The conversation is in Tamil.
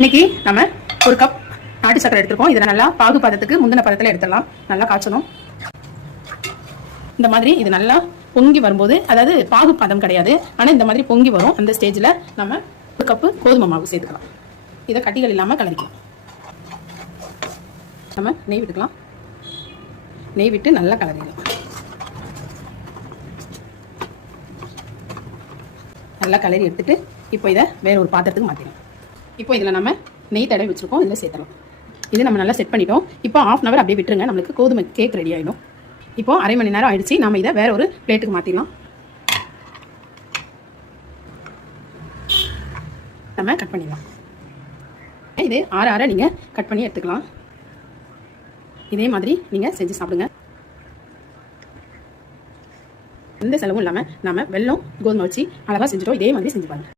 இன்னைக்கு நம்ம ஒரு கப் நாட்டு சக்கரை எடுத்துருக்கோம். இதை நல்லா பாகு பதத்துக்கு முந்தின பதத்தில் எடுத்துடலாம். நல்லா காய்ச்சணும். இந்த மாதிரி இது நல்லா பொங்கி வரும்போது, அதாவது பாகு பதம் கிடையாது, ஆனால் இந்த மாதிரி பொங்கி வரும். அந்த ஸ்டேஜில் நம்ம ஒரு கப்பு கோதுமை மாவு சேர்த்துக்கலாம். இதை கட்டிகள் இல்லாமல் கலரிக்கலாம். நம்ம நெய் விட்டுக்கலாம். நெய் விட்டு நல்லா கலரிடலாம். நல்லா கலரி எடுத்துட்டு இப்போ இதை வேற ஒரு பாத்திரத்துக்கு மாற்றிடலாம். இப்போ இதில் நம்ம நெய் தடவை வச்சுருக்கோம். இதில் சேர்த்துறோம். இது நம்ம நல்லா செட் பண்ணிட்டோம். இப்போ 1/2 hour அப்படியே விட்டுருங்க. நம்மளுக்கு கோதுமை கேக் ரெடி ஆகிடும். இப்போ அரை மணி நேரம் ஆயிடுச்சு. நம்ம இதை வேற ஒரு பிளேட்டுக்கு மாற்றிடலாம். நம்ம கட் பண்ணிடலாம். இது ஆற நீங்கள் கட் பண்ணி எடுத்துக்கலாம். இதே மாதிரி நீங்கள் செஞ்சு சாப்பிடுங்க. எந்த செலவும் இல்லாமல் நம்ம வெல்லம் கோதுமை வச்சு அழகாக செஞ்சுட்டோம். இதே மாதிரி செஞ்சு பாருங்க.